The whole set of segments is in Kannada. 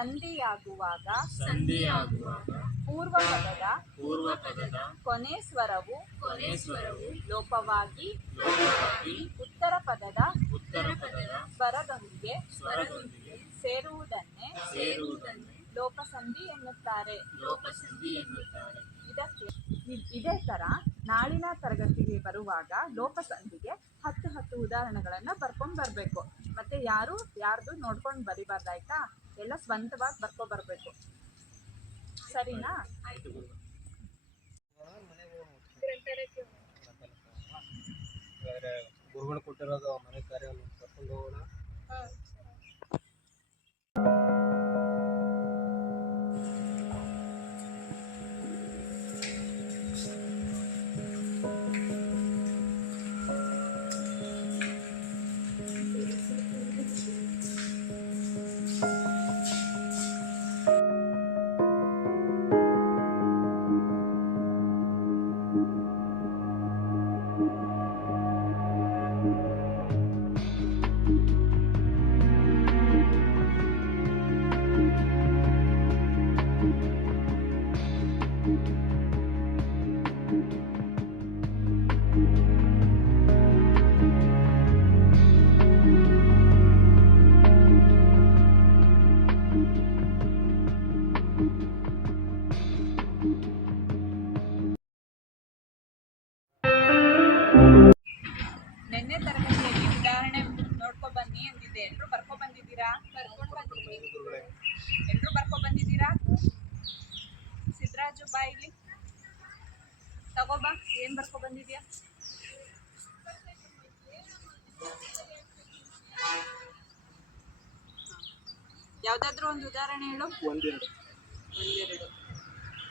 ಸಂಧಿಯಾಗುವಾಗ ಪೂರ್ವ ಪದದ ಕೊನೆ ಸ್ವರವು ಲೋಪವಾಗಿ ಉತ್ತರ ಪದದ ಸ್ವರದೊಂದಿಗೆ ಸೇರುವುದನ್ನೇ ಲೋಪಸಂಧಿ ಎನ್ನುತ್ತಾರೆ. ಇದೇ ತರ ನಾಳಿನ ತರಗತಿಗೆ ಬರುವಾಗ ಲೋಪಸಂಧಿಗೆ 10 ಉದಾಹರಣೆಗಳನ್ನ ಬರ್ಕೊಂಡ್ ಬರ್ಬೇಕು. ಮತ್ತೆ ಯಾರ್ದು ನೋಡ್ಕೊಂಡು ಬರಿಬಾರ್ದಾಯ್ತಾ, ಎಲ್ಲ ಸ್ವಂತವಾಗಿ ಬರ್ಬೇಕು. ಸರಿನಾ? ಗುರುಗಳು ಕೊಟ್ಟಿರೋದು ಮನೆ ಕಾರ್ಯ ಕರ್ಕೊಂಡು ಹೋಗೋಣ. ನಿನ್ನೆ ತರಗತಿಯಲ್ಲಿ ಉದಾಹರಣೆ ನೋಡ್ಕೊ ಬನ್ನಿ ಅಂದಿದ್ದೆ. ಎಲ್ರು ಬರ್ಕೊ ಬಂದಿದ್ದೀರಾ? ಎಲ್ರು ಬರ್ಕೊ ಬಂದಿದ್ದೀರಾ? ಸಿದ್ದರಾಜು ಬಾ ಇಲ್ಲಿ, ತಗೋಬಾ. ಏನ್ ಬರ್ಕೊ ಬಂದಿದ್ಯಾ? ಯಾವ್ದಾದ್ರು ಒಂದು ಉದಾಹರಣೆ ಹೇಳು. ಒಂದೆರಡು.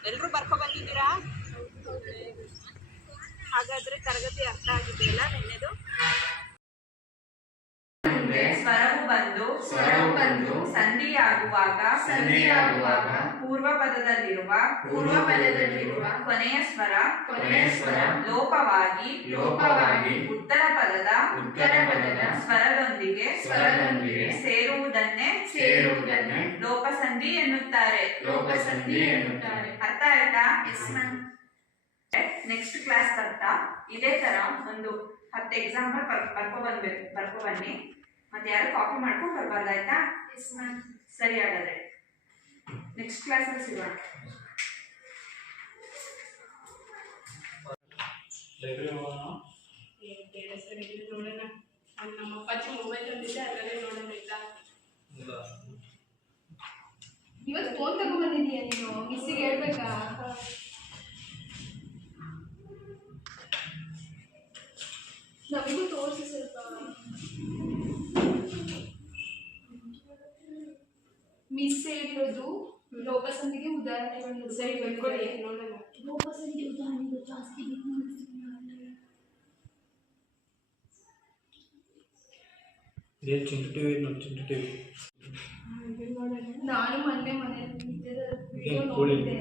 ಎಲ್ರು ಬರ್ಕೊ ಬಂದಿದ್ದೀರಾ? ಹಾಗಾದ್ರೆ ತರಗತಿ ಅರ್ಥ ಆಗಿದೆಯಲ್ಲ ನಿನ್ನೆದು? ಸ್ವರವು ಬಂದು ಸಂಧಿಯಾಗುವಾಗ ಪೂರ್ವ ಪದದಲ್ಲಿರುವ ಕೊನೆಯ ಸ್ವರ ಲೋಪವಾಗಿ ಉತ್ತರ ಪದದ ಸ್ವರದೊಂದಿಗೆ ಸೇರುವುದನ್ನೇ ಲೋಪಸಂಧಿ ಎನ್ನುತ್ತಾರೆ. ಅರ್ಥ ಆಯ್ತಾ? ನೆಕ್ಸ್ಟ್ ಕ್ಲಾಸ್ ಬರ್ತಾ ಇದೇ ತರ ಒಂದು 10 ಎಕ್ಸಾಂಪಲ್ ಬರ್ಕೊ ಬನ್ನಿ. ಮತ್ತೆ ಯಾರು ಕಾಪಿ ಮಾಡ್ಕೊಂಡು ಬರ್ಬಾರ್ದಾಯ್ತಾ? ಸರಿ, ಹಾಗಾದ್ರೆ ನೆಕ್ಸ್ಟ್ ಕ್ಲಾಸ್ ಅಲ್ಲಿ ಸಿಗೋಣ. ನಮ್ಮ ಅಪ್ಪಾಜಿ ಮೊಬೈಲ್ ತಂದಿದ್ದೆ, ಅದರಲ್ಲೇ ನೋಡೋಣ ಆಯ್ತಾ? ಇವತ್ತು ಫೋನ್ ತಗೊಂಡ್ಬಂದಿದ್ದೀಯ ನೀನು? ಮಿಸ್ಸಿಗೆ ಹೇಳ್ಬೇಕಾ? ನಮಗೂ ತೋರಿಸಿ ಸ್ವಲ್ಪ. ಮಿಸ್ ಹೇಳಿರೋದು ಲೋಪಸಂಧಿಗೆ ಉದಾಹರಣೆಗಳು. ಸರಿ, ಬರ್ಕೊಳ್ಳಿ, ನೋಡೋಣ. ಲೋಪಸಂಧಿಗೆ ಉದಾಹರಣೆಗಳು ಜಾಸ್ತಿ ನಾನು ಮೊನ್ನೆ ಮನೆಯಲ್ಲಿ ನೋಡಿದ್ದೆ.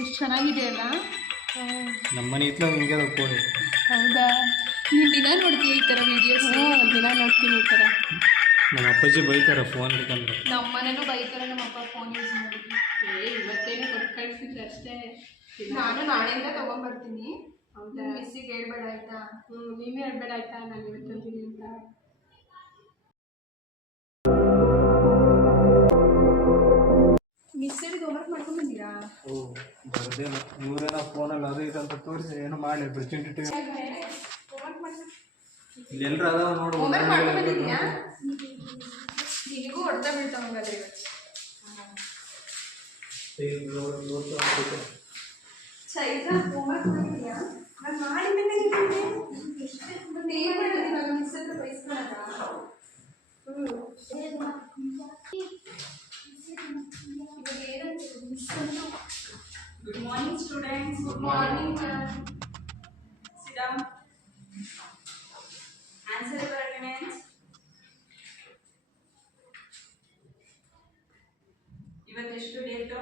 ಎಷ್ಟು ಚೆನ್ನಾಗಿದೆಯಲ್ಲ. ನಮ್ಮನೆ ಇತ್ತು ನಿಮಗೆ ಕೋಳಿ. ಹೌದಾ? ನೀನು ದಿನ ನೋಡ್ತೀಯ ಈ ಥರ ವೀಡಿಯೋಸ್? ದಿನ ನೋಡ್ತೀನಿ ಈ ಥರ. ನಮ್ಮ ಅಪ್ಪಾಜಿ ಬೈತಾರೆ ಫೋನ್ ಹಿಡ್ಕೊಂಡ್ರೆ. ನಮ್ಮ ಮನೇಲೂ ಬೈತಾರೆ ನಮ್ಮ ಅಪ್ಪ ಫೋನ್ ಯೂಸ್ ಮಾಡಿದ್ವಿ. ಇವತ್ತೇನು ಕೊಟ್ಟು ಕಳಿಸಿದ್ರೆ ಅಷ್ಟೇ. ನಾನು ನಾಳೆಯಿಂದ ತೊಗೊಂಬರ್ತೀನಿ. ಹೌದಾ? ಮಿಸ್ಸಿಗೆ ಹೇಳ್ಬೇಡ ಆಯ್ತಾ? ನೀವೇ ಹೇಳ್ಬೇಡ ಆಯ್ತಾ ನಾನು ಇವತ್ತಂತೀನಿ ಅಂತ. ಮಿಸ್ ಹೇಳಿದ ಹೋಮ್ವರ್ಕ್ ಮಾಡ್ಕೊಂಡು ಬಂದಿರಾ? ಬರ್ದೇನು ಇವರೇನೋ ಫೋನಲ್ಲಿ ಅದು ಇದು ಅಂತ ತೋರಿಸಿ ಏನೋ ಮಾಡಿ ಪ್ರೆಸೆಂಟೇಟಿವ್ ಎಲ್ಲರೂ ಅದಾವ ನೋಡು. ಹೋಮ್ವರ್ಕ್ ಮಾಡ್ಕೊಂಡು ಬಂದಿದ್ಯಾ? ನಿನಗೂ ಹೊಡೆದ ಬೀಳ್ತಾವಂಗಾದ್ರೆ ಚೈತ್ರ ಹೋಮ್ವರ್ಕ್ ಮಾಡಿದ್ಯಾ? ನಾನು ಮಾಡಿದ್ಮೇಲೆ ಏನು ಮಾಡೋದು ಇವಾಗ? ಮಿಸ್ ಹತ್ರ ಬಯಸ್ಕೊಳ್ಳೋದ? Good morning, students. Good morning, sir. Sit down. Answer your attendance. ಇವತ್ತೆಷ್ಟು date?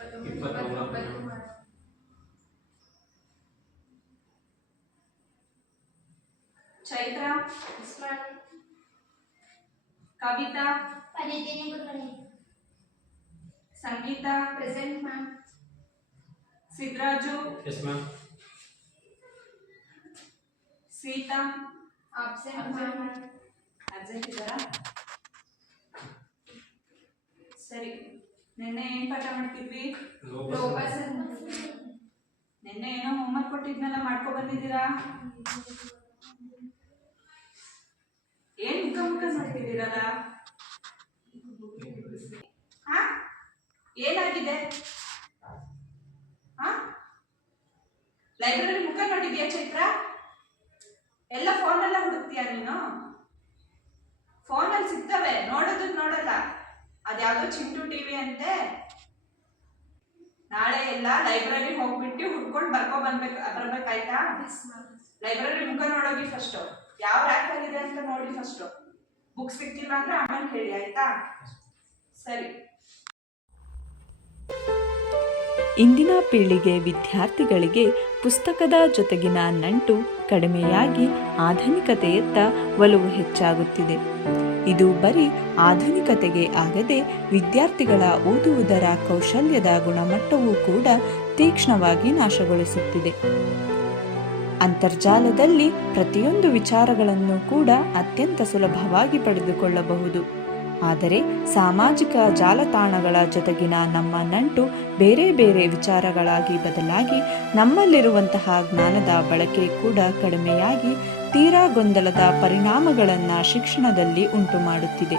29. Chaitra, Kavitha, Sangeetha, present ma'am. Sidraju, yes ma'am. Sita, absent ma'am. Absent ಇದ್ದಾರಾ? ಸರಿ. ನಿನ್ನೆ ಏನ್ ಪಾಠ ಮಾಡ್ತಿದ್ವಿ? ನಿನ್ನೆ ಏನೋ ಹೋಮ್ವರ್ಕ್ ಕೊಟ್ಟಿದ್ನೆಲ್ಲ ಮಾಡ್ಕೊ ಬಂದಿದ್ದೀರಾ? ಏನ್ ಮುಖ ಮಾಡ್ತಿದ್ದೀರಲ್ಲ? ಹಾ, ಏನಾಗಿದೆ? ಹಾ, ಲೈಬ್ರರಿ ಮುಖ ನೋಡಿದ್ಯಾ ಚೈತ್ರ? ಎಲ್ಲ ಫೋನೆಲ್ಲ ಹುಡುಕ್ತೀಯ ನೀನು? ಫೋನಲ್ಲಿ ಸಿಗ್ತವೆ, ನೋಡೋದನ್ನ ನೋಡಲ್ಲ. ಅದ್ಯಾವುದೋ ಚಿಂಟು ಟಿವಿ ಅಂತೆ. ನಾಳೆ ಎಲ್ಲ ಲೈಬ್ರರಿ ಹೋಗ್ಬಿಟ್ಟು ಹುಡ್ಕೊಂಡು ಬರ್ಬೇಕಾಯ್ತಾ? ಲೈಬ್ರರಿ ಮುಖ ನೋಡೋಗಿ ಫಸ್ಟ್. ಯಾವ ರ್ಯಾಕ್ ಆಗಿದೆ ಅಂತ ನೋಡಿ ಫಸ್ಟ್. ಬುಕ್ ಸಿಕ್ತಿಲ್ಲ ಅಂದ್ರೆ ಆಮೇಲೆ ಹೇಳಿ, ಆಯ್ತಾ? ಸರಿ. ಇಂದಿನ ಪೀಳಿಗೆ ವಿದ್ಯಾರ್ಥಿಗಳಿಗೆ ಪುಸ್ತಕದ ಜೊತೆಗಿನ ನಂಟು ಕಡಿಮೆಯಾಗಿ ಆಧುನಿಕತೆಯತ್ತ ಒಲವು ಹೆಚ್ಚಾಗುತ್ತಿದೆ. ಇದು ಬರೀ ಆಧುನಿಕತೆಗೆ ಆಗದೆ ವಿದ್ಯಾರ್ಥಿಗಳ ಓದುವುದರ ಕೌಶಲ್ಯದ ಗುಣಮಟ್ಟವೂ ಕೂಡ ತೀಕ್ಷ್ಣವಾಗಿ ನಾಶಗೊಳಿಸುತ್ತಿದೆ. ಅಂತರ್ಜಾಲದಲ್ಲಿ ಪ್ರತಿಯೊಂದು ವಿಚಾರಗಳನ್ನು ಕೂಡ ಅತ್ಯಂತ ಸುಲಭವಾಗಿ ಪಡೆದುಕೊಳ್ಳಬಹುದು. ಆದರೆ ಸಾಮಾಜಿಕ ಜಾಲತಾಣಗಳ ಜೊತೆಗಿನ ನಮ್ಮ ನಂಟು ಬೇರೆ ಬೇರೆ ವಿಚಾರಗಳಾಗಿ ಬದಲಾಗಿ ನಮ್ಮಲ್ಲಿರುವಂತಹ ಜ್ಞಾನದ ಬಳಕೆ ಕೂಡ ಕಡಿಮೆಯಾಗಿ ತೀರಾ ಗೊಂದಲದ ಪರಿಣಾಮಗಳನ್ನು ಶಿಕ್ಷಣದಲ್ಲಿ ಉಂಟುಮಾಡುತ್ತಿದೆ.